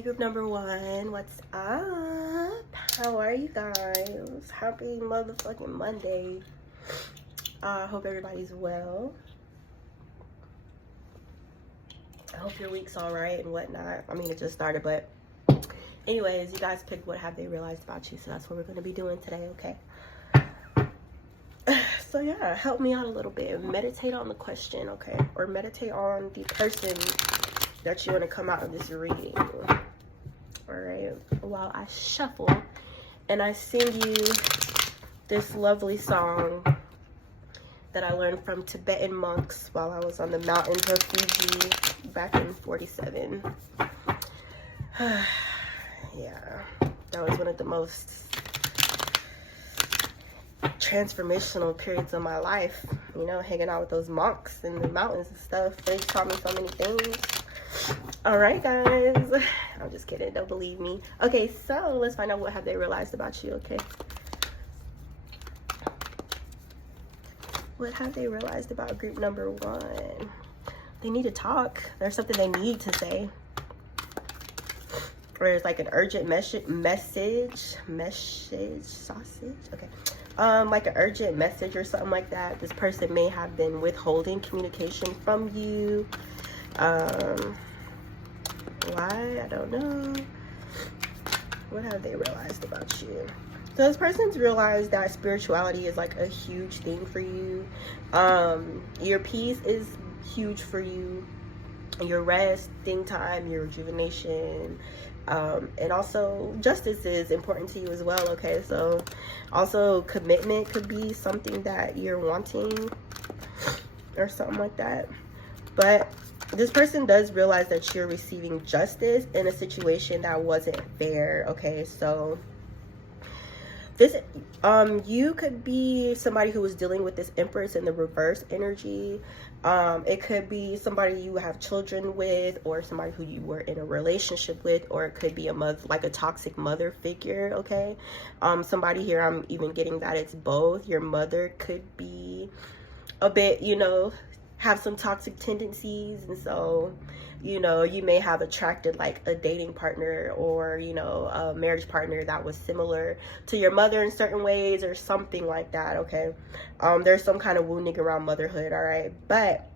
Hey, group number one, what's up? How are you guys? Happy motherfucking Monday. I hope everybody's well. I hope your week's all right and whatnot. I mean, it just started, but anyways, you guys picked what have they realized about you, so that's what we're going to be doing today, okay? So yeah, help me out a little bit. Meditate on the question, okay? Or meditate on the person that you want to come out of this reading. All right, while I shuffle and I sing you this lovely song that I learned from Tibetan monks while I was on the mountains of Fiji back in 47. Yeah, that was one of the most transformational periods of my life, you know, hanging out with those monks in the mountains and stuff. They taught me so many things. All right, guys, I'm just kidding, don't believe me. Okay, so let's find out what have they realized about you. Okay, what have they realized about group number one? They need to talk. There's something they need to say, or there's like an urgent message sausage. Okay, like an urgent message or something like that. This person may have been withholding communication from you. Why? I don't know. What have they realized about you? So this person's realized that spirituality is like a huge thing for you. Your peace is huge for you. Your resting time, your rejuvenation, and also justice is important to you as well. Okay, so also commitment could be something that you're wanting or something like that. But this person does realize that you're receiving justice in a situation that wasn't fair. Okay, so this you could be somebody who was dealing with this Empress in the reverse energy. It could be somebody you have children with, or somebody who you were in a relationship with, or it could be a mother, like a toxic mother figure. Okay, somebody here, I'm even getting that it's both. Your mother could be a bit, you know, have some toxic tendencies, and so, you know, you may have attracted like a dating partner or, you know, a marriage partner that was similar to your mother in certain ways or something like that. Okay, there's some kind of wounding around motherhood. All right, but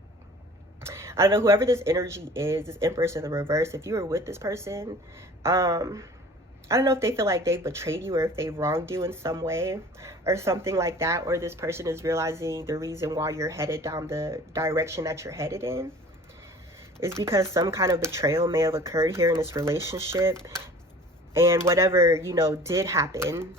I don't know, whoever this energy is, this Empress in the reverse, if you were with this person, I don't know if they feel like they've betrayed you or if they wronged you in some way or something like that, or this person is realizing the reason why you're headed down the direction that you're headed in is because some kind of betrayal may have occurred here in this relationship. And whatever, you know, did happen,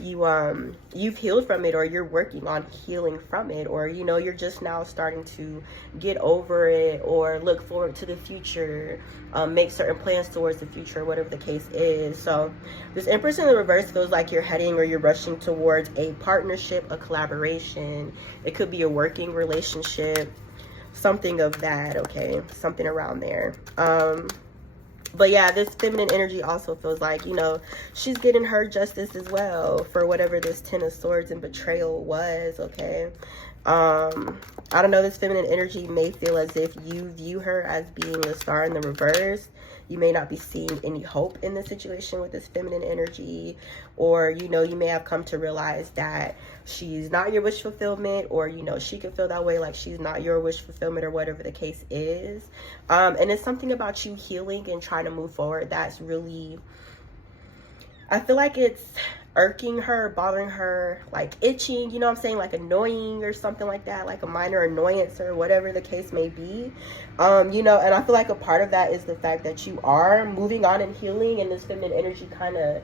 you've healed from it, or you're working on healing from it, or, you know, you're just now starting to get over it or look forward to the future, make certain plans towards the future, whatever the case is. So this Empress in the reverse feels like you're heading or you're rushing towards a partnership, a collaboration. It could be a working relationship, something of that. Okay, something around there. But yeah, this feminine energy also feels like, you know, she's getting her justice as well for whatever this Ten of Swords and betrayal was. Okay, I don't know, this feminine energy may feel as if you view her as being a star in the reverse. You may not be seeing any hope in the situation with this feminine energy, or, you know, you may have come to realize that she's not your wish fulfillment, or, you know, she could feel that way, like she's not your wish fulfillment, or whatever the case is. And it's something about you healing and trying to move forward that's really, I feel like it's irking her, bothering her, like itching, you know what I'm saying, like annoying or something like that, like a minor annoyance or whatever the case may be. You know, and I feel like a part of that is the fact that you are moving on and healing, and this feminine energy kind of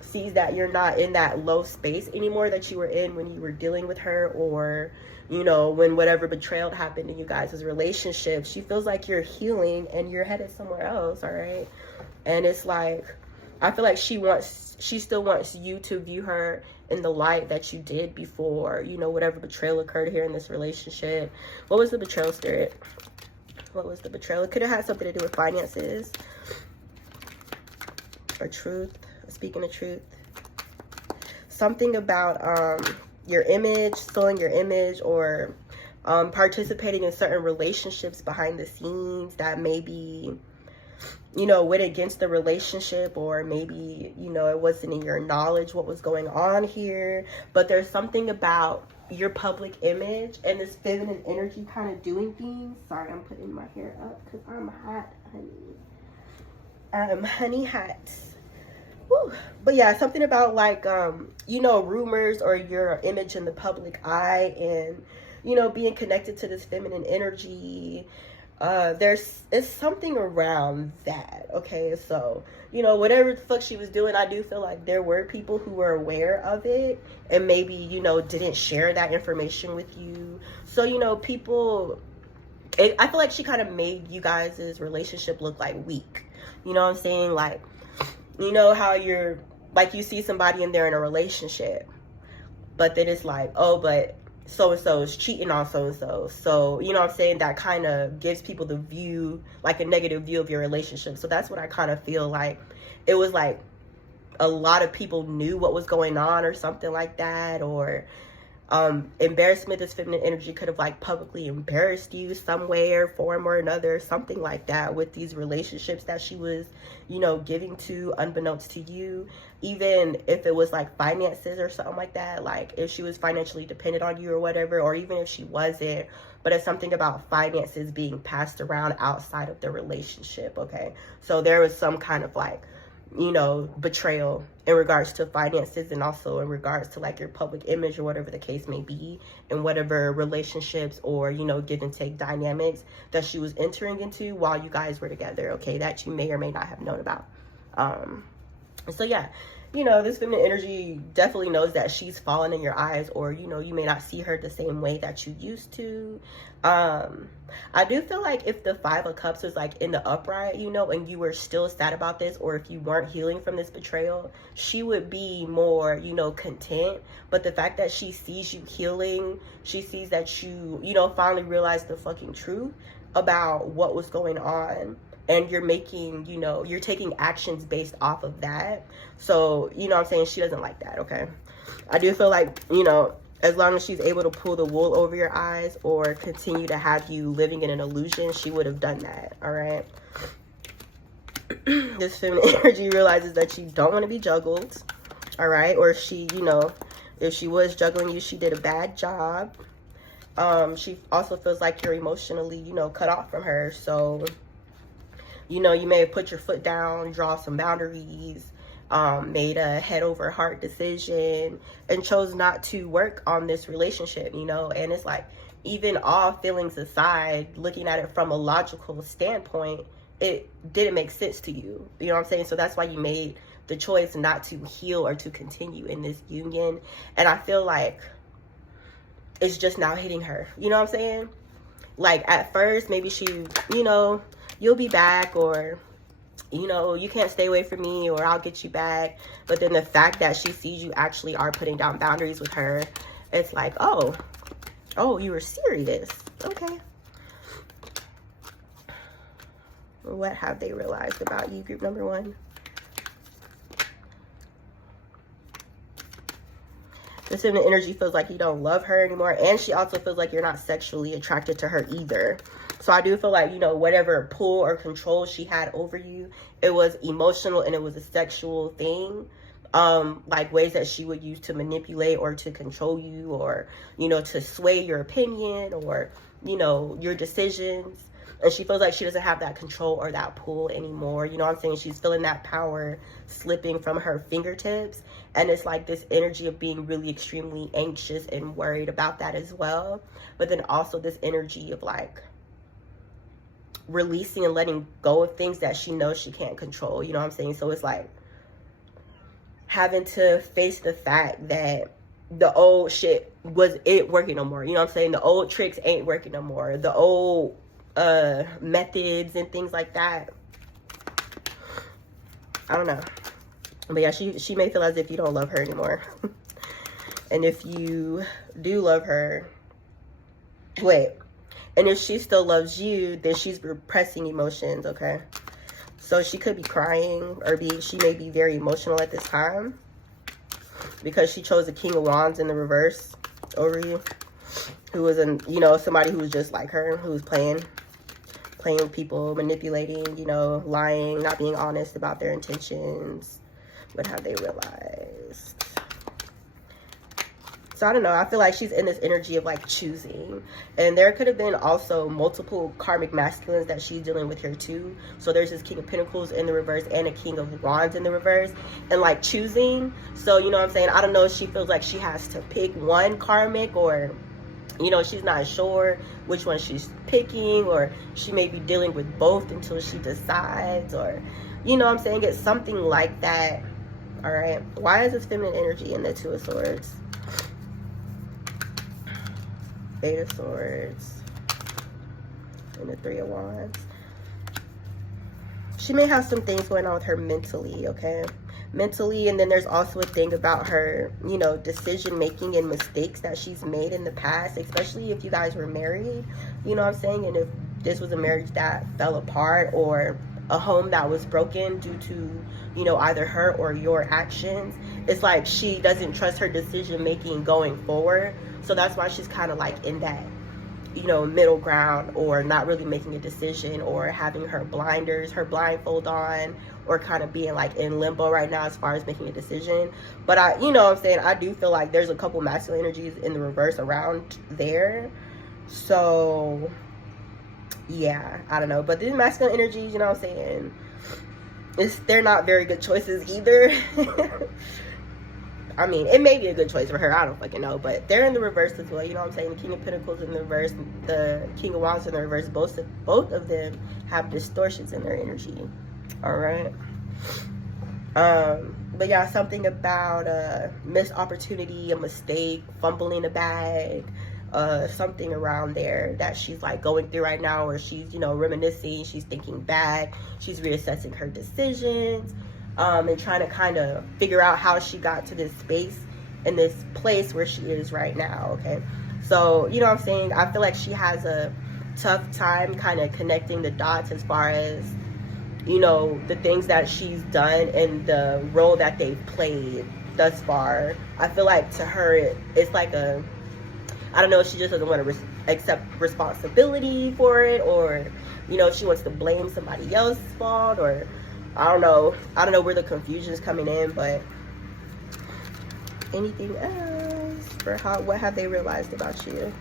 sees that you're not in that low space anymore that you were in when you were dealing with her, or, you know, when whatever betrayal happened in you guys' relationship. She feels like you're healing and you're headed somewhere else. All right, and it's like, I feel like she still wants you to view her in the light that you did before, you know, whatever betrayal occurred here in this relationship. What was the betrayal, Spirit? What was the betrayal? It could have had something to do with finances or truth, speaking of truth. Something about your image, selling your image, or participating in certain relationships behind the scenes that maybe you know, went against the relationship, or maybe, you know, it wasn't in your knowledge what was going on here. But there's something about your public image and this feminine energy kind of doing things. Sorry, I'm putting my hair up because I'm hot, honey. Honey hot. Whew. But yeah, something about like, you know, rumors or your image in the public eye, and, you know, being connected to this feminine energy. It's something around that. Okay, so, you know, whatever the fuck she was doing, I do feel like there were people who were aware of it and maybe, you know, didn't share that information with you. So, you know, I feel like she kind of made you guys' relationship look like weak. You know what I'm saying? Like, you know how you're like, you see somebody and they're in a relationship, but then it's like, oh, but so-and-so is cheating on so-and-so. So, you know what I'm saying? That kind of gives people the view, like a negative view of your relationship. So that's what I kind of feel like. It was like a lot of people knew what was going on or something like that. Or embarrassment, this feminine energy could have like publicly embarrassed you some way or form or another, something like that, with these relationships that she was, you know, giving to unbeknownst to you. Even if it was like finances or something like that, like if she was financially dependent on you or whatever, or even if she wasn't, but it's something about finances being passed around outside of the relationship. Okay, so there was some kind of like, you know, betrayal in regards to finances, and also in regards to like your public image or whatever the case may be, and whatever relationships or, you know, give and take dynamics that she was entering into while you guys were together. Okay, that you may or may not have known about. So yeah, you know, this feminine energy definitely knows that she's fallen in your eyes, or, you know, you may not see her the same way that you used to. I do feel like if the 5 of Cups was like in the upright, you know, and you were still sad about this, or if you weren't healing from this betrayal, she would be more, you know, content. But the fact that she sees you healing, she sees that you know, finally realize the fucking truth about what was going on, and you're making, you know, you're taking actions based off of that. So, you know what I'm saying, she doesn't like that. Okay, I do feel like, you know, as long as she's able to pull the wool over your eyes or continue to have you living in an illusion, she would have done that. All right. This feminine energy realizes that you don't want to be juggled. All right. Or she, you know, if she was juggling you, she did a bad job. She also feels like you're emotionally, you know, cut off from her. So, you know, you may have put your foot down, draw some boundaries, made a head over heart decision, and chose not to work on this relationship, you know. And it's like, even all feelings aside, looking at it from a logical standpoint, it didn't make sense to you. You know what I'm saying? So that's why you made the choice not to heal or to continue in this union. And I feel like it's just now hitting her. You know what I'm saying? Like, at first, maybe she, you know, you'll be back, or, you know, you can't stay away from me, or I'll get you back. But then the fact that she sees you actually are putting down boundaries with her, it's like, oh, you were serious. Okay. What have they realized about you, group number 1? This feminine energy feels like you don't love her anymore, and she also feels like you're not sexually attracted to her either. So I do feel like, you know, whatever pull or control she had over you, it was emotional and it was a sexual thing. Like ways that she would use to manipulate or to control you, or, you know, to sway your opinion or, you know, your decisions. And she feels like she doesn't have that control or that pull anymore. You know what I'm saying? She's feeling that power slipping from her fingertips. And it's like this energy of being really extremely anxious and worried about that as well. But then also this energy of like releasing and letting go of things that she knows she can't control. You know what I'm saying? So it's like having to face the fact that the old shit ain't working no more. You know what I'm saying? The old tricks ain't working no more. The old methods and things like that, I don't know. But yeah, she may feel as if you don't love her anymore. And if you do love her, and if she still loves you, then she's repressing emotions. Okay, so she could be crying, or she may be very emotional at this time because she chose the King of Wands in the reverse over you, who was you know, somebody who was just like her, who was playing playing with people, manipulating, you know, lying, not being honest about their intentions. What have they realized? So I don't know, I feel like she's in this energy of like choosing, and there could have been also multiple karmic masculines that she's dealing with here too. So there's this King of Pentacles in the reverse and a King of Wands in the reverse, and like choosing. So you know what I'm saying, I don't know if she feels like she has to pick one karmic, or you know, she's not sure which one she's picking, or she may be dealing with both until she decides, or you know what I'm saying, it's something like that. All right, why is this feminine energy in the Two of Swords, Eight of Swords, and the Three of Wands? She may have some things going on with her mentally, okay? Mentally, and then there's also a thing about her, you know, decision making and mistakes that she's made in the past, especially if you guys were married, you know what I'm saying? And if this was a marriage that fell apart, or a home that was broken due to, you know, either her or your actions, it's like she doesn't trust her decision making going forward. So that's why she's kind of like in that, you know, middle ground, or not really making a decision, or having her blinders, her blindfold on, or kind of being like in limbo right now as far as making a decision. But I, you know what I'm saying, I do feel like there's a couple masculine energies in the reverse around there. So yeah, I don't know, but these masculine energies, you know what I'm saying, they're not very good choices either. I mean, it may be a good choice for her, I don't fucking know, but they're in the reverse as well, you know what I'm saying? The King of Pentacles in the reverse, the King of Wands in the reverse, both of them have distortions in their energy. All right. But yeah, something about a missed opportunity, a mistake, fumbling a bag, something around there that she's like going through right now, or she's, you know, reminiscing, she's thinking back, she's reassessing her decisions, and trying to kind of figure out how she got to this space and this place where she is right now. Okay, so you know what I'm saying, I feel like she has a tough time kind of connecting the dots as far as, you know, the things that she's done and the role that they've played thus far. I feel like to her it's like a, I don't know if she just doesn't want to accept responsibility for it, or you know, she wants to blame somebody else's fault, or I don't know where the confusion is coming in. But anything else for what have they realized about you?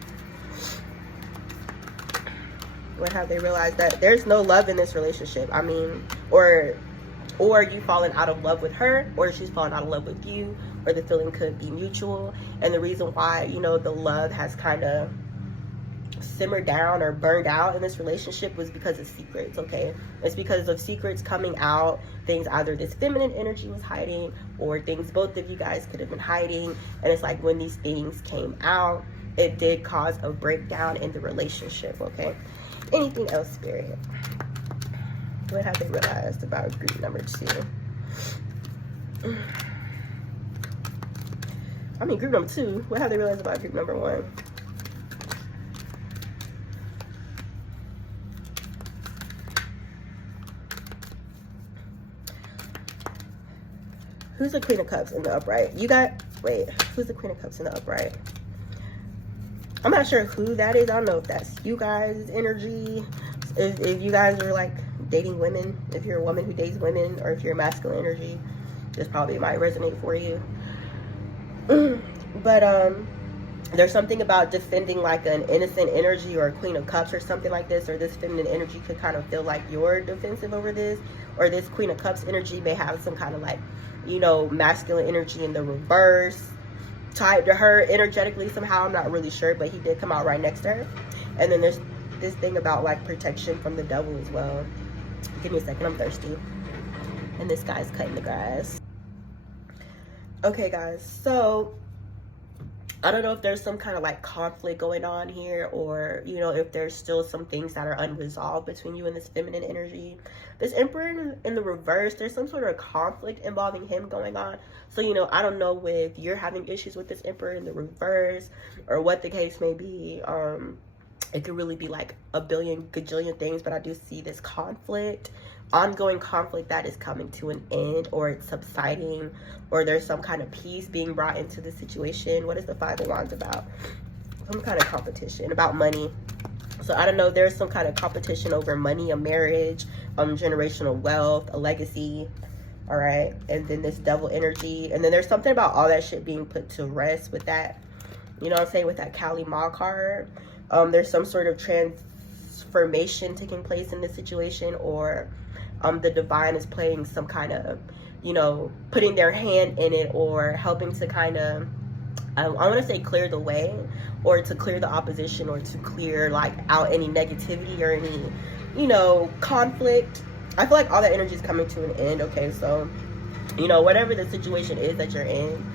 What have they realized? That there's no love in this relationship. I mean, or you falling out of love with her, or she's falling out of love with you, or the feeling could be mutual. And the reason why, you know, the love has kind of simmered down or burned out in this relationship was because of secrets. Okay, it's because of secrets coming out, things either this feminine energy was hiding, or things both of you guys could have been hiding. And it's like when these things came out, it did cause a breakdown in the relationship. Okay, anything else, Spirit? What have they realized about group number 2? I mean, group number 2. What have they realized about group number 1? Who's the Queen of Cups in the upright? You got, wait, who's the Queen of Cups in the upright? I'm not sure who that is. I don't know if that's you guys' energy. If you guys are like dating women, if you're a woman who dates women, or if you're masculine energy, this probably might resonate for you. But there's something about defending like an innocent energy, or a Queen of Cups or something like this, or this feminine energy could kind of feel like you're defensive over this, or this Queen of Cups energy may have some kind of like, you know, masculine energy in the reverse tied to her energetically somehow. I'm not really sure, but he did come out right next to her. And then there's this thing about like protection from the devil as well. Give me a second, I'm thirsty. And this guy's cutting the grass. Okay guys, so I don't know if there's some kind of like conflict going on here, or you know, if there's still some things that are unresolved between you and this feminine energy. This Emperor in the reverse, there's some sort of conflict involving him going on. So you know, I don't know if you're having issues with this Emperor in the reverse, or what the case may be. It could really be like a billion gajillion things, but I do see this conflict, ongoing conflict that is coming to an end, or it's subsiding, or there's some kind of peace being brought into the situation. What is the Five of Wands about? Some kind of competition, about money. So I don't know, there's some kind of competition over money, a marriage, generational wealth, a legacy. All right, and then this devil energy, and then there's something about all that shit being put to rest with that, you know what I'm saying, with that Kali Ma card. There's some sort of transformation taking place in this situation, or the divine is playing some kind of, you know, putting their hand in it, or helping to kind of, I want to say clear the way, or to clear the opposition, or to clear like out any negativity or any, you know, conflict. I feel like all that energy is coming to an end. Okay, so, you know, whatever the situation is that you're in,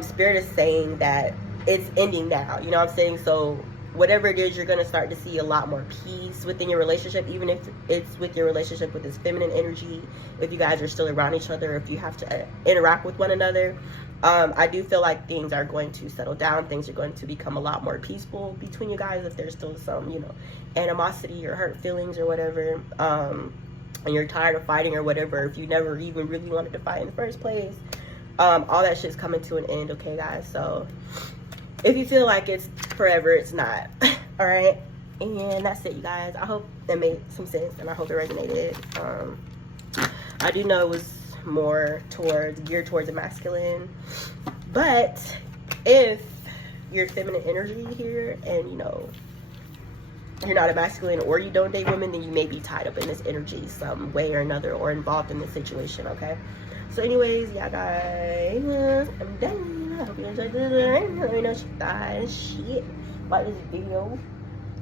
Spirit is saying that it's ending now. You know what I'm saying? So whatever it is, you're going to start to see a lot more peace within your relationship, even if it's with your relationship with this feminine energy, if you guys are still around each other, if you have to interact with one another. I do feel like things are going to settle down. Things are going to become a lot more peaceful between you guys, if there's still some, you know, animosity or hurt feelings or whatever. And you're tired of fighting or whatever, if you never even really wanted to fight in the first place, all that shit's coming to an end. Okay, guys, so if you feel like it's forever, it's not. All right, and that's it, you guys. I hope that made some sense, and I hope it resonated. I do know it was more geared towards the masculine, but if you're feminine energy here, and you know, you're not a masculine, or you don't date women, then you may be tied up in this energy some way or another, or involved in this situation. Okay, so anyways, yeah guys, I'm done. I hope you enjoyed this. Let me know what you thought. Shit, like this video,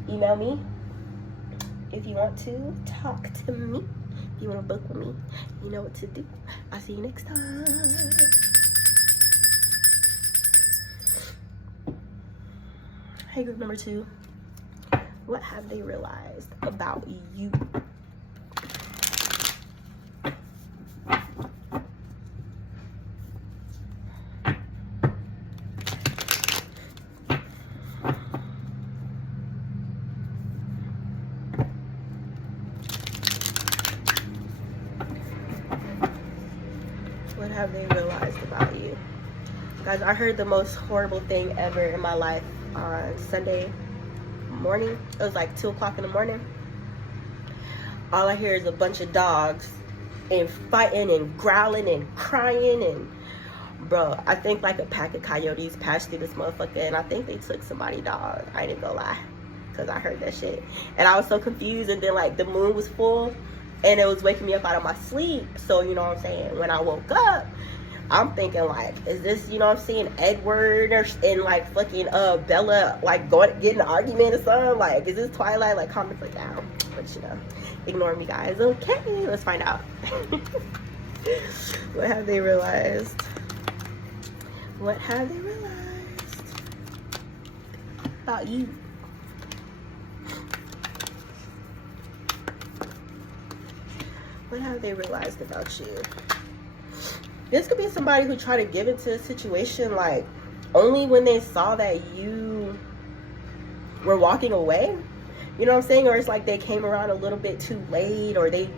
email me if you want to talk to me, if you want to book with me, you know what to do. I'll see you next time. Hey, group number 2. What have they realized about you? What have they realized about you? Guys, I heard the most horrible thing ever in my life on Sunday morning. It was like 2 o'clock in the morning. All I hear is a bunch of dogs and fighting and growling and crying, and bro, I think like a pack of coyotes passed through this motherfucker, and I think they took somebody's dog. I ain't gonna lie, because I heard that shit and I was so confused. And then like the moon was full and it was waking me up out of my sleep. So you know what I'm saying, when I woke up, I'm thinking like, is this, you know what I'm saying, Edward and like fucking Bella like getting an argument or something? Like, is this Twilight? Like, comment like down. But you know, ignore me, guys. Okay, let's find out. What have they realized? What have they realized about you? What have they realized about you? This could be somebody who tried to give into a situation like only when they saw that you were walking away. You know what I'm saying? Or it's like they came around a little bit too late, or they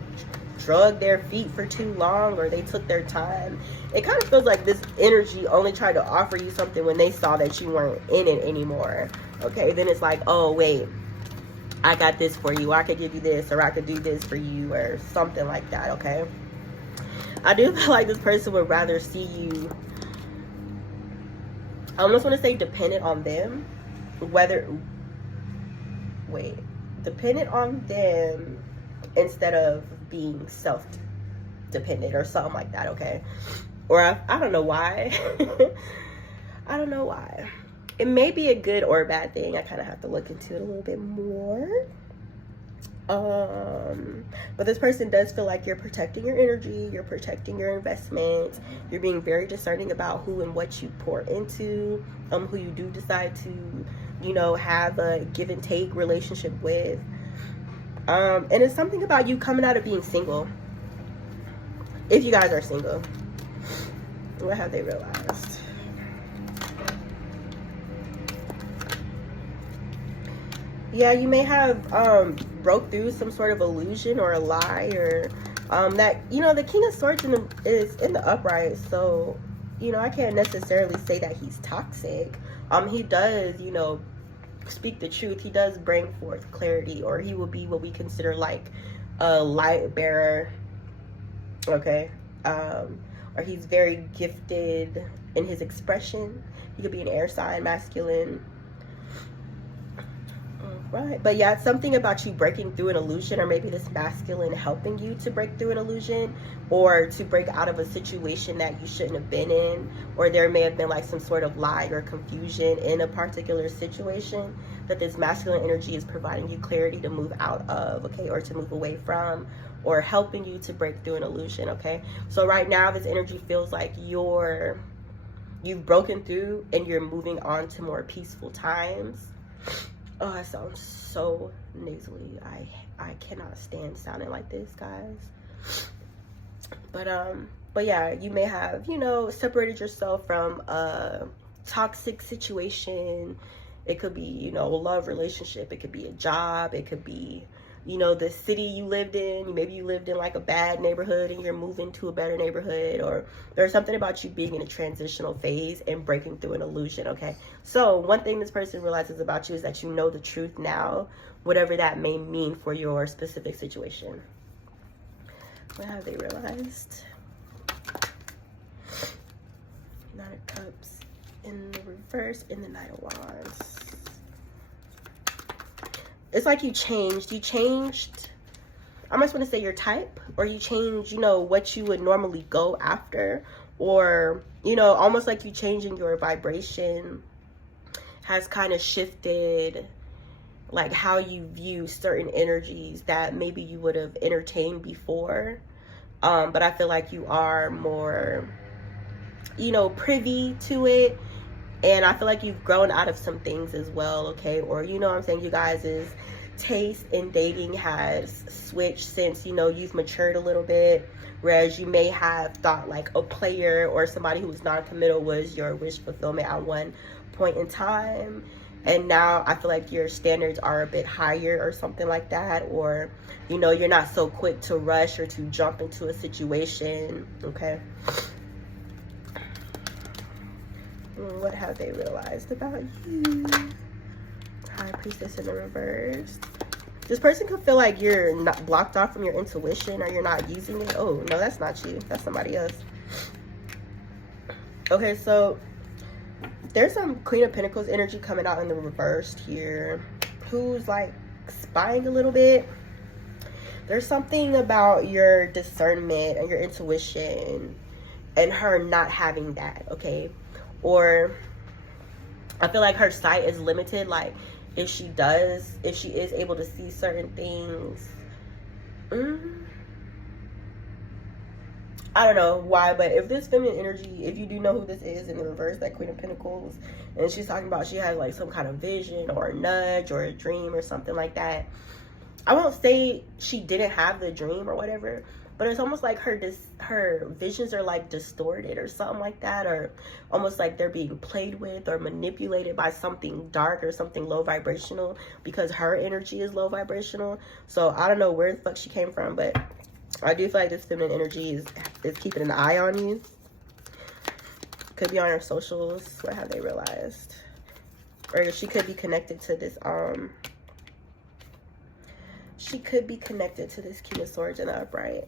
drugged their feet for too long, or they took their time. It kind of feels like this energy only tried to offer you something when they saw that you weren't in it anymore. Okay, then it's like, oh wait, I got this for you. I could give you this, or I could do this for you, or something like that. Okay, I do feel like this person would rather see you, I almost want to say dependent on them, dependent on them instead of being self-dependent or something like that. Okay, or I don't know why. I don't know why. It may be a good or a bad thing. I kind of have to look into it a little bit more. But this person does feel like you're protecting your energy, you're protecting your investments, you're being very discerning about who and what you pour into, who you do decide to, you know, have a give and take relationship with. And it's something about you coming out of being single. If you guys are single, what have they realized? Yeah, you may have broke through some sort of illusion or a lie, or that, you know, the King of Swords is in the upright. So, you know, I can't necessarily say that he's toxic. He does, you know, speak the truth, he does bring forth clarity, or he will be what we consider like a light bearer, okay? Or he's very gifted in his expression. He could be an air sign, masculine. Right, but yeah, it's something about you breaking through an illusion, or maybe this masculine helping you to break through an illusion, or to break out of a situation that you shouldn't have been in, or there may have been like some sort of lie or confusion in a particular situation that this masculine energy is providing you clarity to move out of, okay, or to move away from, or helping you to break through an illusion, okay? So right now, this energy feels like you've broken through and you're moving on to more peaceful times. Oh, I sound so nasally. I cannot stand sounding like this, guys. But yeah, you may have, you know, separated yourself from a toxic situation. It could be, you know, a love relationship. It could be a job. It could be, you know, the city you lived in. Maybe you lived in like a bad neighborhood and you're moving to a better neighborhood, or there's something about you being in a transitional phase and breaking through an illusion, okay? So one thing this person realizes about you is that you know the truth now, whatever that may mean for your specific situation. What have they realized? Nine of Cups in the reverse, in the Knight of Wands. It's like you changed, I almost want to say your type, or you changed, you know, what you would normally go after, or, you know, almost like you changing your vibration has kind of shifted, like how you view certain energies that maybe you would have entertained before. But I feel like you are more, you know, privy to it. And I feel like you've grown out of some things as well, okay? Or, you know what I'm saying, you guys' taste in dating has switched since, you know, you've matured a little bit. Whereas you may have thought like a player or somebody who was non-committal was your wish fulfillment at one point in time. And now I feel like your standards are a bit higher or something like that. Or, you know, you're not so quick to rush or to jump into a situation, okay? What have they realized about you? High Priestess in the reverse. This person could feel like you're not blocked off from your intuition, or you're not using it. Oh, no, that's not you. That's somebody else. Okay, so there's some Queen of Pentacles energy coming out in the reverse here, who's like spying a little bit. There's something about your discernment and your intuition and her not having that, okay? Or I feel like her sight is limited. Like if she is able to see certain things, I don't know why, but if this feminine energy, if you do know who this is in the reverse, that Queen of Pentacles, and she's talking about she has like some kind of vision or a nudge or a dream or something like that. I won't say she didn't have the dream or whatever, but it's almost like her visions are like distorted or something like that, or almost like they're being played with or manipulated by something dark or something low vibrational, because her energy is low vibrational. So I don't know where the fuck she came from, but I do feel like this feminine energy is keeping an eye on you. Could be on her socials. What have they realized? Or she could be connected to this she could be connected to this King of Swords in the upright.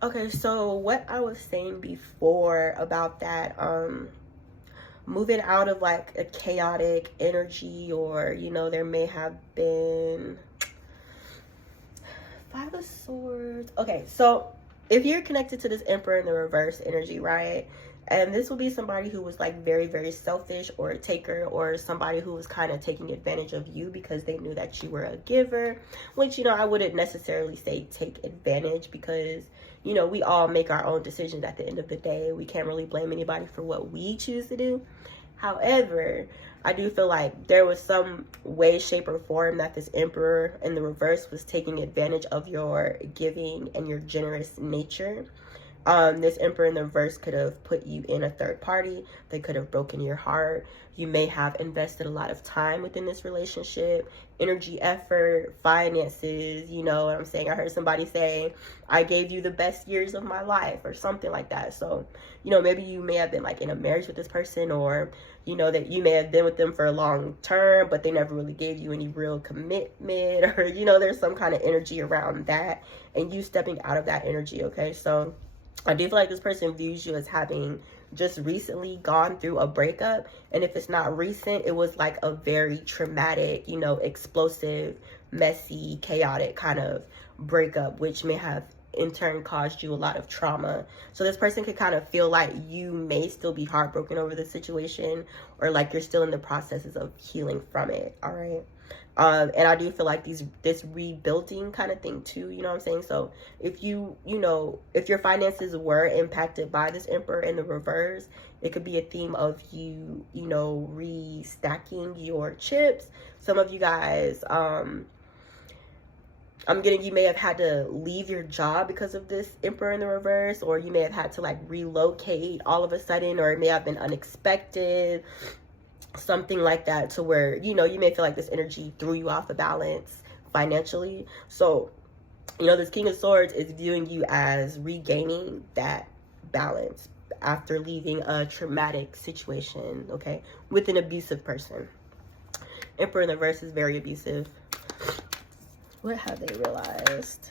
Okay, so what I was saying before about that, moving out of like a chaotic energy, or, you know, there may have been Five of Swords. Okay, so if you're connected to this Emperor in the reverse energy, right? And this will be somebody who was like very, very selfish, or a taker, or somebody who was kind of taking advantage of you because they knew that you were a giver, which, you know, I wouldn't necessarily say take advantage, because, you know, we all make our own decisions at the end of the day. We can't really blame anybody for what we choose to do. However, I do feel like there was some way, shape, or form that this Emperor in the reverse was taking advantage of your giving and your generous nature. This Emperor in the reverse could have put you in a third party. They could have broken your heart. You may have invested a lot of time within this relationship, energy, effort, finances. You know what I'm saying? I heard somebody say, I gave you the best years of my life, or something like that. So, you know, maybe you may have been like in a marriage with this person, or, you know, that you may have been with them for a long term, but they never really gave you any real commitment, or, you know, there's some kind of energy around that, and you stepping out of that energy. Okay, so I do feel like this person views you as having just recently gone through a breakup. And if it's not recent, it was like a very traumatic, you know, explosive, messy, chaotic kind of breakup, which may have in turn caused you a lot of trauma. So this person could kind of feel like you may still be heartbroken over the situation, or like you're still in the processes of healing from it. All right. And I do feel like this rebuilding kind of thing too, you know what I'm saying? So if you know, if your finances were impacted by this Emperor in the reverse, it could be a theme of you, you know, restacking your chips. Some of you guys, I'm getting, you may have had to leave your job because of this Emperor in the reverse, or you may have had to like relocate all of a sudden, or it may have been unexpected, something like that, to where, you know, you may feel like this energy threw you off the balance financially. So, you know, this King of Swords is viewing you as regaining that balance after leaving a traumatic situation, okay, with an abusive person. Emperor in the reverse is very abusive. What have they realized?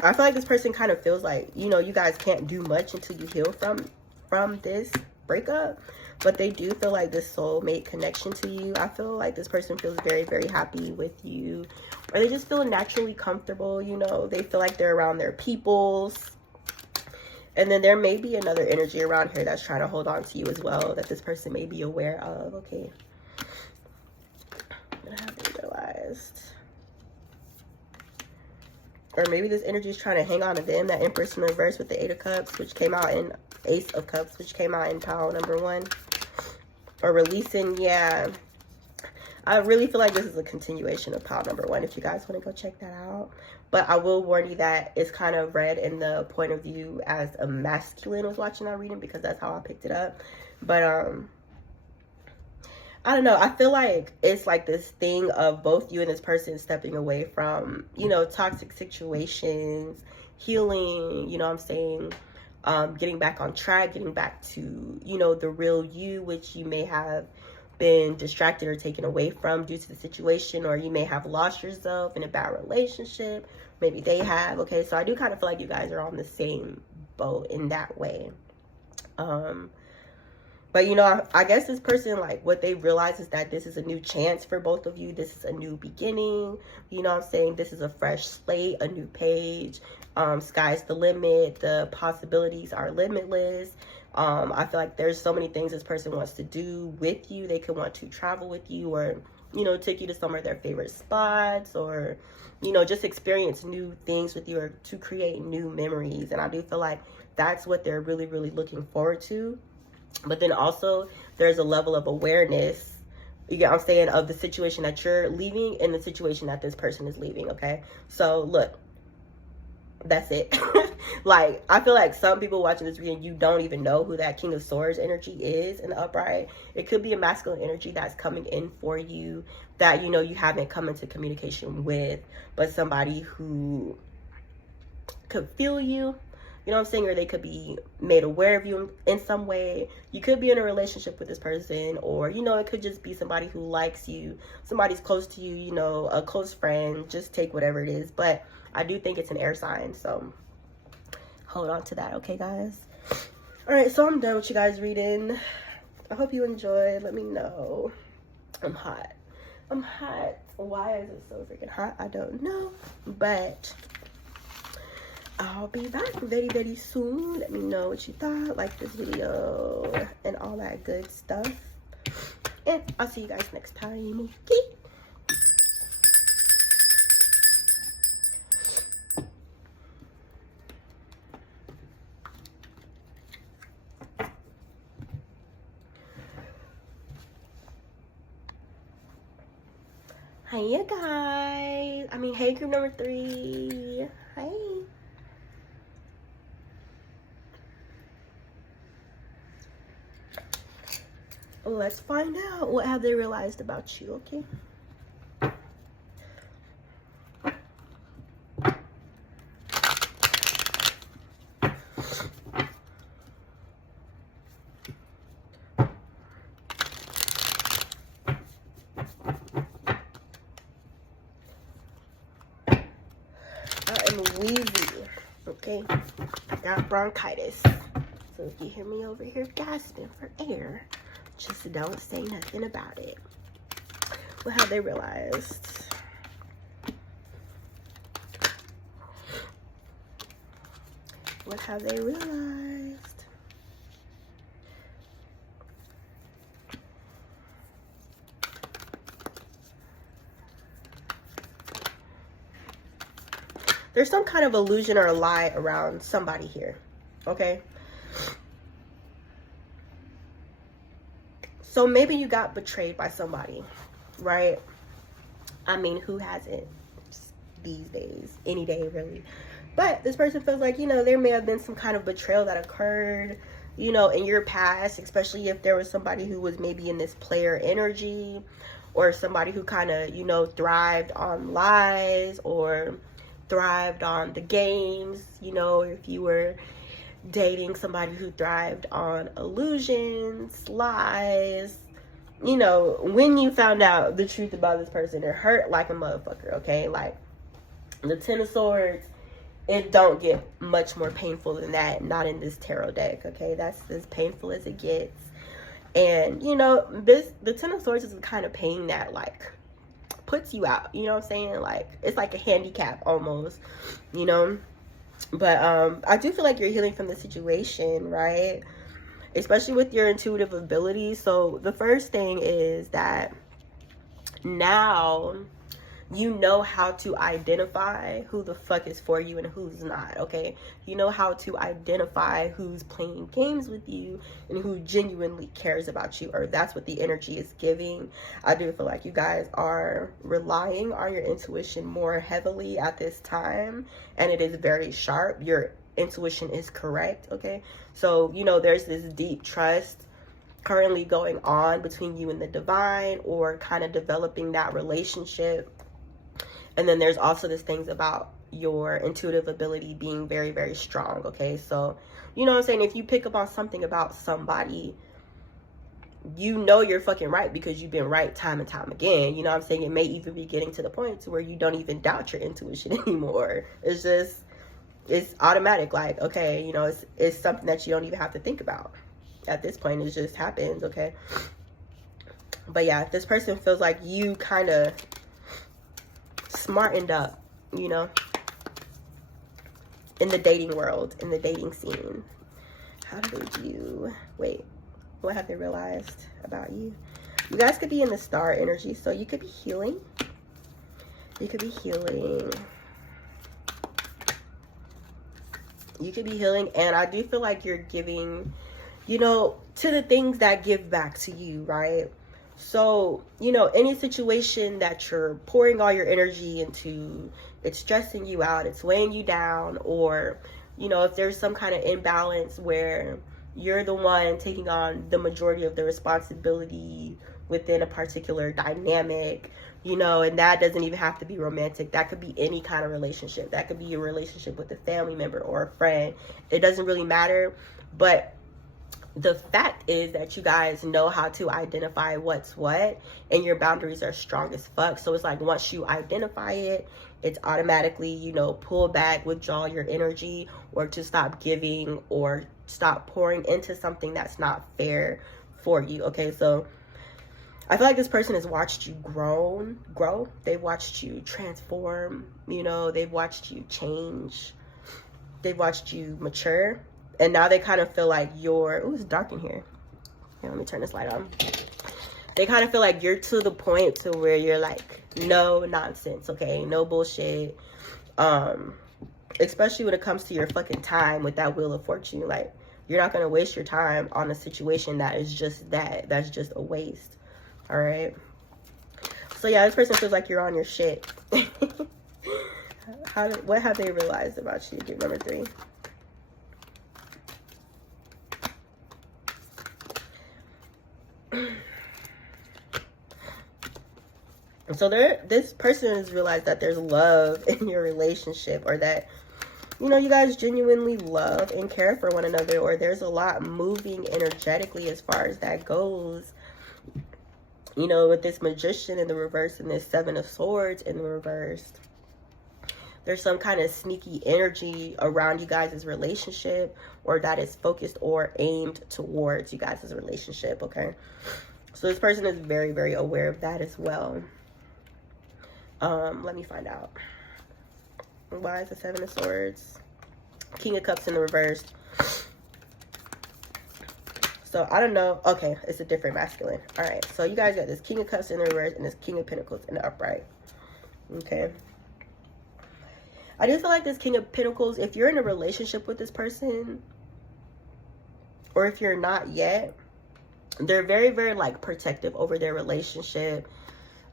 I feel like this person kind of feels like, you know, you guys can't do much until you heal from this breakup, but they do feel like this soulmate connection to you. I feel like this person feels very, very happy with you, or they just feel naturally comfortable. You know, they feel like they're around their peoples. And then there may be another energy around here that's trying to hold on to you as well, that this person may be aware of. Okay, what have they realized? Or maybe this energy is trying to hang on to them. That Empress in reverse with the 8 of Cups, which came out in Ace of Cups, which came out in pile number 1. Or releasing, yeah. I really feel like this is a continuation of pile number 1, if you guys want to go check that out. But I will warn you that it's kind of read in the point of view as a masculine was watching that reading, because that's how I picked it up. But I don't know. I feel like it's like this thing of both you and this person stepping away from, you know, toxic situations, healing, you know what I'm saying? Getting back on track, getting back to, you know, the real you, which you may have been distracted or taken away from due to the situation, or you may have lost yourself in a bad relationship. Maybe they have. Okay, so I do kind of feel like you guys are on the same boat in that way. But, you know, I guess this person, like, what they realize is that this is a new chance for both of you. This is a new beginning. You know what I'm saying? This is a fresh slate, a new page. Sky's the limit. The possibilities are limitless. I feel like there's so many things this person wants to do with you. They could want to travel with you, or, you know, take you to some of their favorite spots, or, you know, just experience new things with you, or to create new memories. And I do feel like that's what they're really, really looking forward to. But then also there's a level of awareness, you get what I'm saying, of the situation that you're leaving and the situation that this person is leaving. Okay, so look, that's it. Like, I feel like some people watching this reading, you don't even know who that King of Swords energy is in the upright. It could be a masculine energy that's coming in for you that, you know, you haven't come into communication with, but somebody who could feel you. You know what I'm saying? Or they could be made aware of you in some way. You could be in a relationship with this person, or, you know, it could just be somebody who likes you, somebody's close to you, you know, a close friend. Just take whatever it is. But I do think it's an air sign, so hold on to that, okay, guys? All right, so I'm done with you guys reading. I hope you enjoyed. Let me know. I'm hot. I'm hot. Why is it so freaking hot? I don't know, but I'll be back very, very soon. Let me know what you thought, like this video, and all that good stuff. And I'll see you guys next time. Okay? Hey, you guys. Hey, group number 3. Hey. Let's find out what have they realized about you, okay? I am wheezy, okay? I got bronchitis. So if you hear me over here gasping for air, just don't say nothing about it. What have they realized? What have they realized? There's some kind of illusion or a lie around somebody here, okay? So maybe you got betrayed by somebody, right? I mean, who hasn't these days? Any day, really. But this person feels like, you know, there may have been some kind of betrayal that occurred, you know, in your past, especially if there was somebody who was maybe in this player energy, or somebody who kind of, you know, thrived on lies or thrived on the games. You know, if you were dating somebody who thrived on illusions, lies, you know, when you found out the truth about this person, it hurt like a motherfucker, okay? Like the Ten of Swords, it don't get much more painful than that, not in this tarot deck, okay? That's as painful as it gets. And you know, the Ten of Swords is the kind of pain that like puts you out, you know what I'm saying? Like it's like a handicap almost, you know. But I do feel like you're healing from the situation, right? Especially with your intuitive abilities. So the first thing is that now you know how to identify who the fuck is for you and who's not, okay? You know how to identify who's playing games with you and who genuinely cares about you, or that's what the energy is giving. I do feel like you guys are relying on your intuition more heavily at this time, and it is very sharp. Your intuition is correct, okay? So, you know, there's this deep trust currently going on between you and the divine, or kind of developing that relationship. And then there's also this things about your intuitive ability being very, very strong, okay? So, you know what I'm saying? If you pick up on something about somebody, you know you're fucking right because you've been right time and time again. You know what I'm saying? It may even be getting to the point to where you don't even doubt your intuition anymore. It's just, it's automatic. Like, okay, you know, it's something that you don't even have to think about. At this point, it just happens, okay? But yeah, this person feels like you kind of smartened up, you know, in the dating world, in the dating scene. How do they view? Wait, what have they realized about you? You guys could be in the star energy, so you could be healing. You could be healing. You could be healing, and I do feel like you're giving, you know, to the things that give back to you, right? So, you know, any situation that you're pouring all your energy into, it's stressing you out, it's weighing you down, or, you know, if there's some kind of imbalance where you're the one taking on the majority of the responsibility within a particular dynamic, you know, and that doesn't even have to be romantic. That could be any kind of relationship. That could be a relationship with a family member or a friend. It doesn't really matter. But the fact is that you guys know how to identify what's what, and your boundaries are strong as fuck. So it's like once you identify it, it's automatically, you know, pull back, withdraw your energy, or to stop giving or stop pouring into something that's not fair for you, okay? So I feel like this person has watched you grow. They've watched you transform, you know, they've watched you change. They've watched you mature. And now they kind of feel like you're, ooh, it's dark in here. Here, let me turn this light on. They kind of feel like you're to the point to where you're like, no nonsense, okay? No bullshit. Especially when it comes to your fucking time with that Wheel of Fortune. Like, you're not going to waste your time on a situation that is just that. That's just a waste. All right? So, yeah, this person feels like you're on your shit. What have they realized about you? Give number 3. So this person has realized that there's love in your relationship, or that, you know, you guys genuinely love and care for one another, or there's a lot moving energetically as far as that goes. You know, with this Magician in the reverse and this 7 of Swords in the reverse, there's some kind of sneaky energy around you guys' relationship, or that is focused or aimed towards you guys' relationship, okay? So this person is very, very aware of that as well. Let me find out. Why is the 7 of Swords? King of Cups in the reverse. So I don't know. Okay, it's a different masculine. All right, so you guys got this King of Cups in the reverse and this King of Pentacles in the upright. Okay. I do feel like this King of Pentacles, if you're in a relationship with this person, or if you're not yet, they're very, very like protective over their relationship.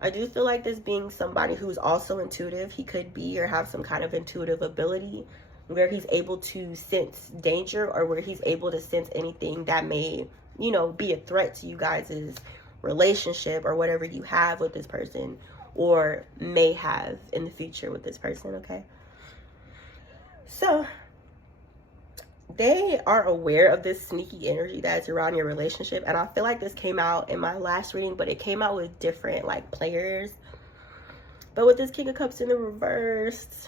I do feel like this being somebody who's also intuitive. He could be or have some kind of intuitive ability where he's able to sense danger, or where he's able to sense anything that may, you know, be a threat to you guys' relationship, or whatever you have with this person, or may have in the future with this person, okay? So they are aware of this sneaky energy that's around your relationship, and I feel like this came out in my last reading, but it came out with different like players. But with this King of Cups in the reverse,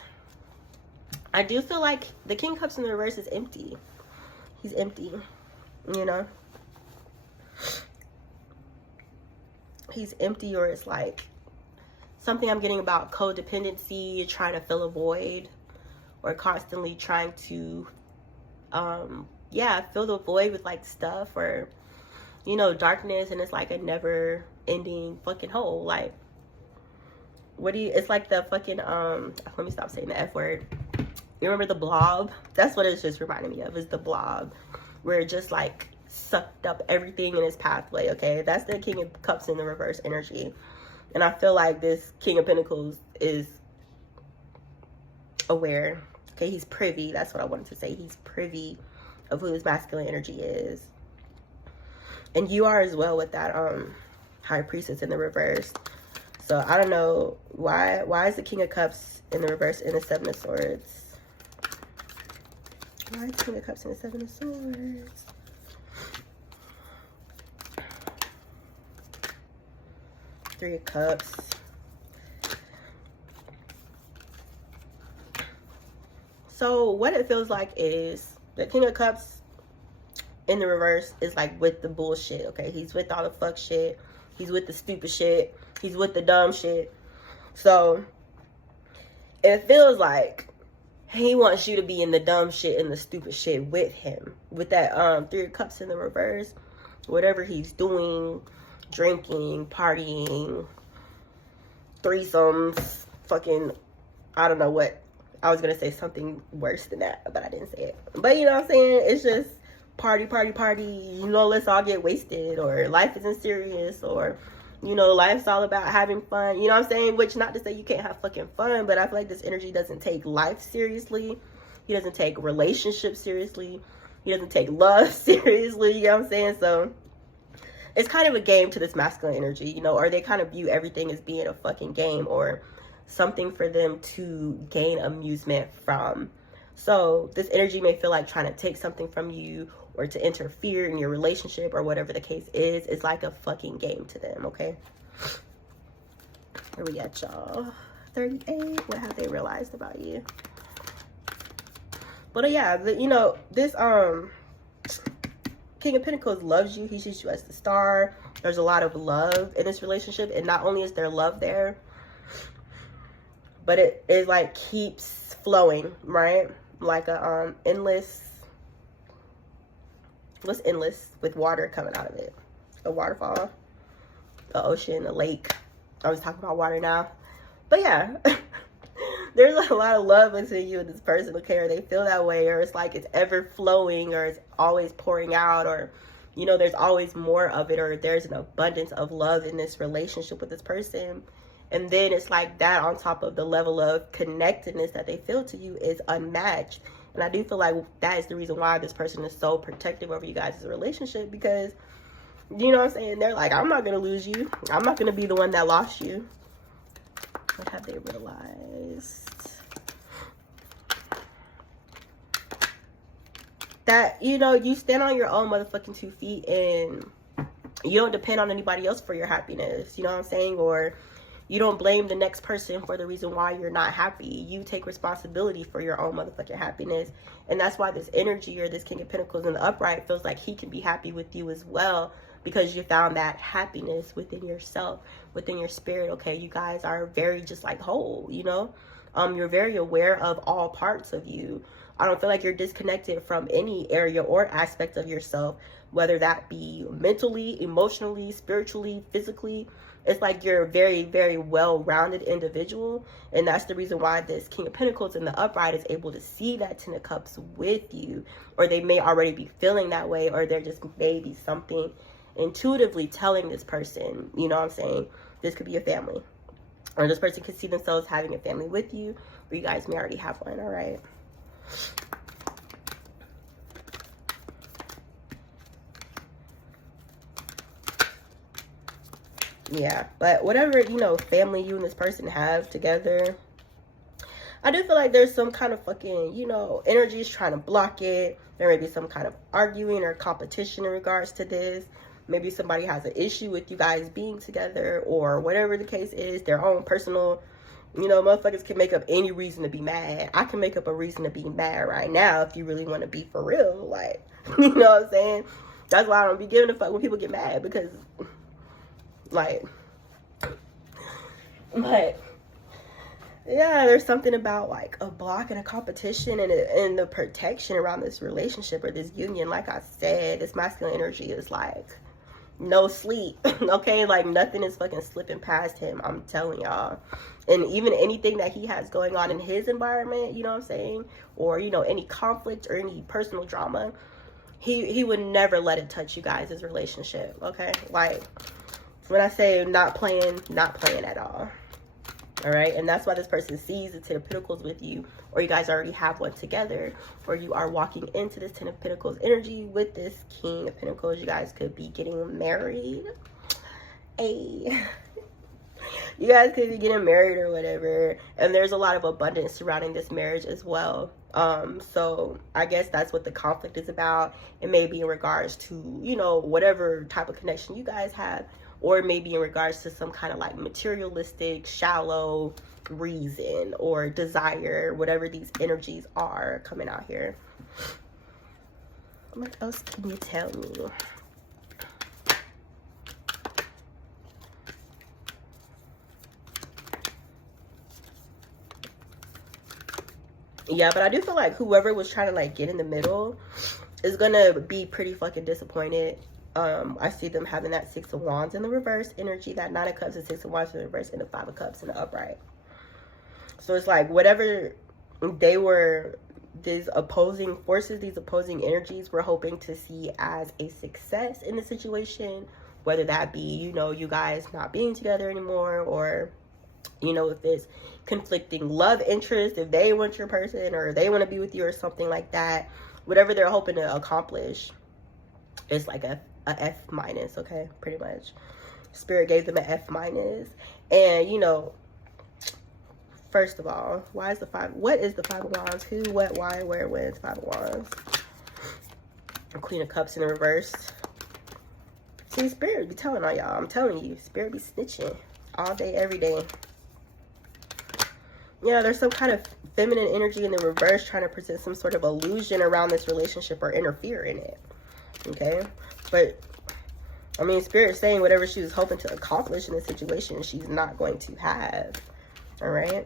I do feel like the King of Cups in the reverse is empty. He's empty, you know? He's empty, or it's like something I'm getting about codependency, trying to fill a void, or constantly trying to fill the void with like stuff, or, you know, darkness, and it's like a never ending fucking hole. Like, what do you, it's like the fucking let me stop saying the F word. You remember the Blob? That's what it's just reminding me of, is the Blob, where it just like sucked up everything in its pathway. Okay, that's the King of Cups in the reverse energy. And I feel like this King of Pentacles is aware. Okay, he's privy. That's what I wanted to say. He's privy of who this masculine energy is. And you are as well with that High Priestess in the reverse. So I don't know why is the King of Cups in the reverse and the 7 of Swords? Why is the King of Cups and the 7 of Swords? Three of Cups. So what it feels like is the King of Cups in the reverse is like with the bullshit, okay? He's with all the fuck shit. He's with the stupid shit. He's with the dumb shit. So it feels like he wants you to be in the dumb shit and the stupid shit with him. With that 3 of Cups in the reverse, whatever he's doing, drinking, partying, threesomes, fucking, I don't know what. I was going to say something worse than that, but I didn't say it. But you know what I'm saying? It's just party, party, party. You know, let's all get wasted, or life isn't serious, or, you know, life's all about having fun. You know what I'm saying? Which, not to say you can't have fucking fun, but I feel like this energy doesn't take life seriously. He doesn't take relationships seriously. He doesn't take love seriously. You know what I'm saying? So it's kind of a game to this masculine energy, you know, or they kind of view everything as being a fucking game, or something for them to gain amusement from. So this energy may feel like trying to take something from you, or to interfere in your relationship, or whatever the case is. It's like a fucking game to them, okay? Where we at, y'all? 38. What have they realized about you? But yeah, you know, this King of Pentacles loves you. He sees you as the star. There's a lot of love in this relationship, and not only is there love there, but it is like keeps flowing, right? Like a endless, what's endless with water coming out of it? A waterfall, a ocean, a lake. I was talking about water now. But yeah, there's a lot of love between you and this person, okay? Or they feel that way, or it's like it's ever flowing, or it's always pouring out, or, you know, there's always more of it, or there's an abundance of love in this relationship with this person. And then it's like that on top of the level of connectedness that they feel to you is unmatched. And I do feel like that is the reason why this person is so protective over you guys' relationship, because, you know what I'm saying, they're like, I'm not going to lose you. I'm not going to be the one that lost you. What have they realized? That, you know, you stand on your own motherfucking 2 feet and you don't depend on anybody else for your happiness. You know what I'm saying? Or you don't blame the next person for the reason why you're not happy. You take responsibility for your own motherfucking happiness. And that's why this energy, or this King of Pentacles in the upright, feels like he can be happy with you as well, because you found that happiness within yourself, within your spirit. Okay, you guys are very just like whole, you know? You're very aware of all parts of you. I don't feel like you're disconnected from any area or aspect of yourself, whether that be mentally, emotionally, spiritually, physically. It's like you're a very, very well-rounded individual. And that's the reason why this King of Pentacles in the upright is able to see that Ten of Cups with you. Or they may already be feeling that way, or there just may be something intuitively telling this person, you know what I'm saying? This could be a family. Or this person could see themselves having a family with you, or you guys may already have one, all right? Yeah, but whatever, you know, family you and this person have together, I do feel like there's some kind of fucking, you know, energies trying to block it. There may be some kind of arguing or competition in regards to this. Maybe somebody has an issue with you guys being together, or whatever the case is, their own personal, you know, motherfuckers can make up any reason to be mad. I can make up a reason to be mad right now if you really want to be for real. Like, you know what I'm saying? That's why I don't be giving a fuck when people get mad, because, like, but yeah, there's something about like a block and a competition and the protection around this relationship or this union. Like I said, this masculine energy is like no sleep. Okay, like nothing is fucking slipping past him, I'm telling y'all. And even anything that he has going on in his environment, you know what I'm saying, or, you know, any conflict or any personal drama, he would never let it touch you guys' relationship. Okay, like when I say not playing at all. All right, and that's why this person sees the Ten of Pentacles with you, or you guys already have one together, or you are walking into this Ten of Pentacles energy with this King of Pentacles. You guys could be getting married. Hey, you guys could be getting married or whatever, and there's a lot of abundance surrounding this marriage as well. So I guess that's what the conflict is about. It may be in regards to, you know, whatever type of connection you guys have, or maybe in regards to some kind of like materialistic, shallow reason or desire, whatever these energies are coming out here. What else can you tell me? Yeah, but I do feel like whoever was trying to like get in the middle is gonna be pretty fucking disappointed. I see them having that Six of Wands in the reverse energy, that Nine of Cups and Six of Wands in the reverse, and the Five of Cups in the upright. So it's like whatever they were, these opposing forces, these opposing energies were hoping to see as a success in the situation, whether that be, you know, you guys not being together anymore, or, you know, if it's conflicting love interest, if they want your person or they want to be with you or something like that, whatever they're hoping to accomplish, it's like a F minus. Okay, pretty much. Spirit gave them an F minus. And, you know, first of all, why is the five? What is the Five of Wands? Who, what, why, where, when? Five of Wands. Queen of Cups in the reverse. See, Spirit be telling on y'all. I'm telling you, Spirit be snitching all day, every day. Yeah, there's some kind of feminine energy in the reverse trying to present some sort of illusion around this relationship or interfere in it. Okay, but I mean, Spirit's saying whatever she was hoping to accomplish in this situation, she's not going to have. All right,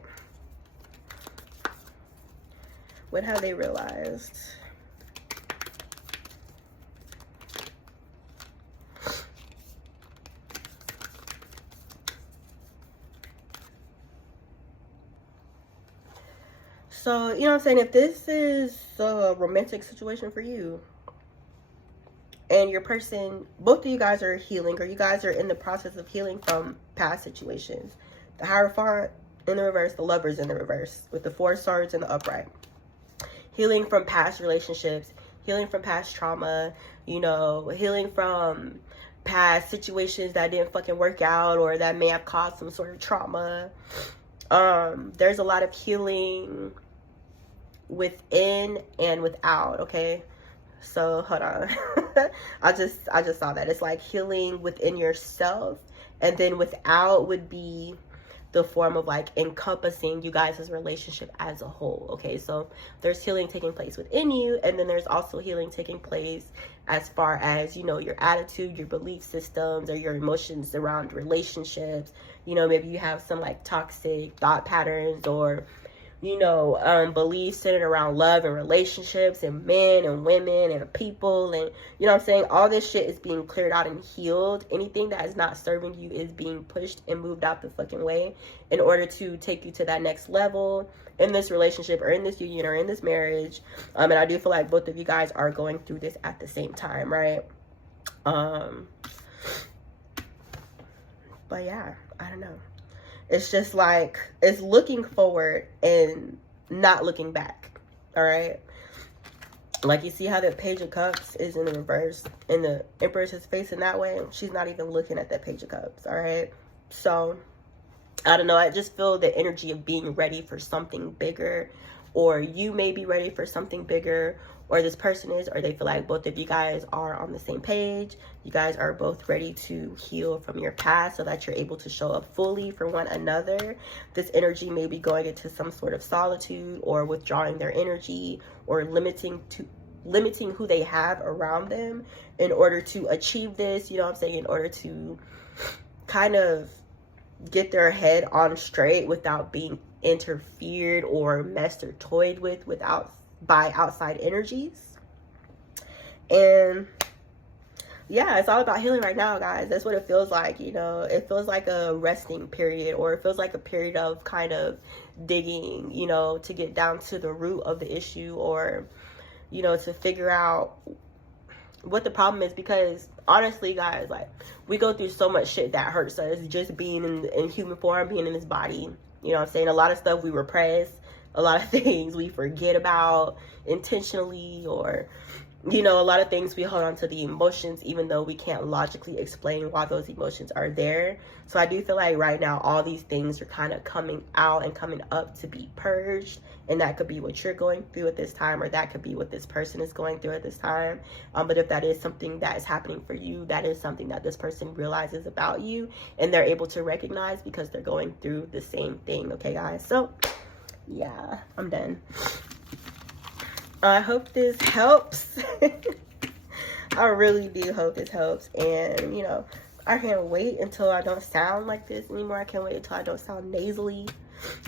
what have they realized? So, you know what I'm saying, if this is a romantic situation for you, and your person, both of you guys are healing, or you guys are in the process of healing from past situations, the Hierophant in the reverse, the Lovers in the reverse, with the 4 swords in the upright. Healing from past relationships, healing from past trauma, you know, healing from past situations that didn't fucking work out or that may have caused some sort of trauma. There's a lot of healing within and without, okay? So hold on. I just saw that. It's like healing within yourself, and then without would be the form of like encompassing you guys' relationship as a whole. Okay, so there's healing taking place within you, and then there's also healing taking place as far as, you know, your attitude, your belief systems, or your emotions around relationships. You know, maybe you have some like toxic thought patterns, or, you know, beliefs centered around love and relationships and men and women and people, and, you know what I'm saying, all this shit is being cleared out and healed. Anything that is not serving you is being pushed and moved out the fucking way in order to take you to that next level in this relationship or in this union or in this marriage. And I do feel like both of you guys are going through this at the same time, right? But yeah, I don't know. It's just like, it's looking forward and not looking back. All right. Like, you see how the Page of Cups is in the reverse and the Empress is facing that way. She's not even looking at that Page of Cups. All right. So I don't know. I just feel the energy of being ready for something bigger, or you may be ready for something bigger, or this person is, or they feel like both of you guys are on the same page. You guys are both ready to heal from your past so that you're able to show up fully for one another. This energy may be going into some sort of solitude, or withdrawing their energy, or limiting who they have around them in order to achieve this, you know what I'm saying, in order to kind of get their head on straight without being interfered or messed or toyed with by outside energies. And yeah, it's all about healing right now, guys. That's what it feels like. You know, it feels like a resting period, or it feels like a period of kind of digging, you know, to get down to the root of the issue, or, you know, to figure out what the problem is. Because honestly, guys, like, we go through so much shit that hurts us just being in human form, being in this body. You know what I'm saying? A lot of stuff we repress, a lot of things we forget about intentionally, or, you know, a lot of things we hold on to the emotions even though we can't logically explain why those emotions are there. So I do feel like right now all these things are kind of coming out and coming up to be purged, and that could be what you're going through at this time, or that could be what this person is going through at this time. But if that is something that is happening for you, that is something that this person realizes about you and they're able to recognize because they're going through the same thing. Okay, guys? So yeah, I'm done. I hope this helps. I really do hope this helps. And, you know, I can't wait until I don't sound like this anymore. I can't wait until I don't sound nasally,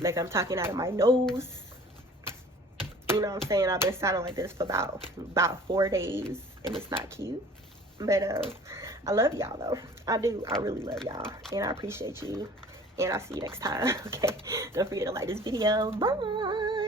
like I'm talking out of my nose. You know what I'm saying? I've been sounding like this for about 4 days, and it's not cute. But I love y'all, though. I do. I really love y'all, and I appreciate you. And I'll see you next time. Okay, don't forget to like this video. Bye.